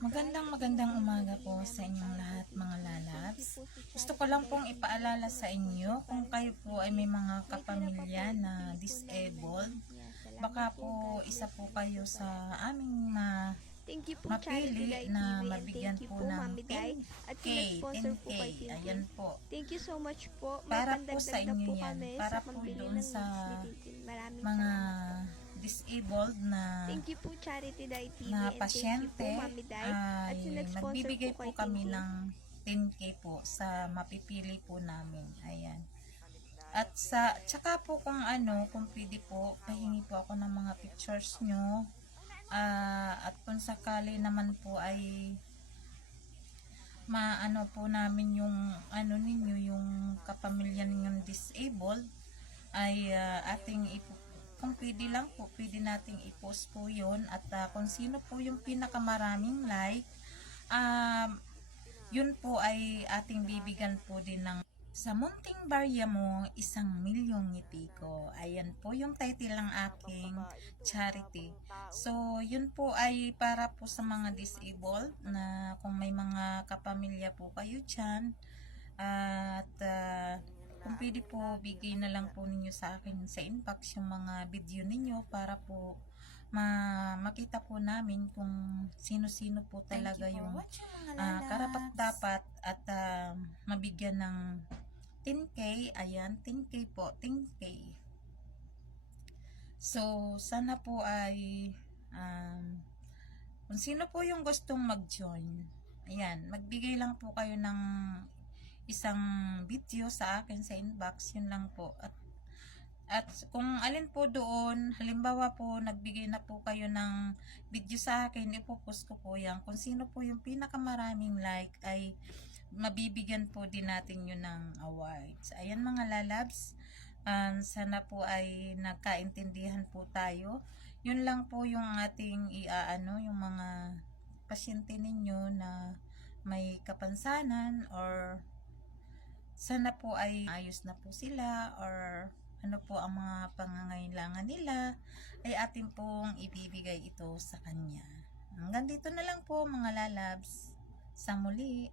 Magandang umaga po sa inyong lahat mga lalabs. Gusto ko lang pong ipaalala sa inyo kung kayo po ay may mga kapamilya na disabled, baka po isa po kayo sa aming Thank you po Charity mapili Dai na TV and mabigyan thank you po po ng Mami Dai at 10K, yung nag-sponsor po kay Tintin. ayan po. Thank you so much po. May Para po sa pandagdag na inyo po yan, kami para sa po pambili doon ng sa needs ni Tintin. Maraming mga salamat po. disabled na Thank you po Charity Dai TV na and thank you pasyente po Mami Dai at yung ay nag-sponsor magbibigay po po kay kami Tintin. ng 10K po sa mapipili po namin. Ayan. At tsaka po kung kung pwede po, pahingi po ako ng mga pictures nyo. At kung sakali naman po ay maano po namin yung ninyo, yung kapamilya ninyong disabled, ay kung pwede lang po, pwede nating i-post po yun. At kung sino po yung pinakamaraming like, yun po ay ating bibigyan po din ng sa munting barya mo, 1,000,000 ngiti ko. Ayan po yung title ng aking charity. So, yun po ay para po sa mga disabled na kung may mga kapamilya po kayo dyan. At kung pwede po, bigay na lang po ninyo sa akin sa inbox yung mga video ninyo para po makita po namin kung sino-sino po talaga yung karapat-dapat at mabigyan ng 10K. Ayan, 10K po, 10K. So, sana po ay kung sino po yung gustong mag-join, ayan, magbigay lang po kayo ng isang video sa akin sa inbox, yun lang po. At kung alin po doon, halimbawa po, nagbigay na po kayo ng video sa akin, ipopost ko po yan. Kung sino po yung pinakamaraming like, ay mabibigyan po din natin yun ng awards. Ayan mga lalabs, sana po ay nagkaintindihan po tayo. Yun lang po yung ating yung mga pasyente ninyo na may kapansanan, or sana po ay ayos na po sila, or ano po ang mga pangangailangan nila, ay atin pong ibibigay ito sa kanya. Hanggang dito na lang po mga lalabs. Sa muli.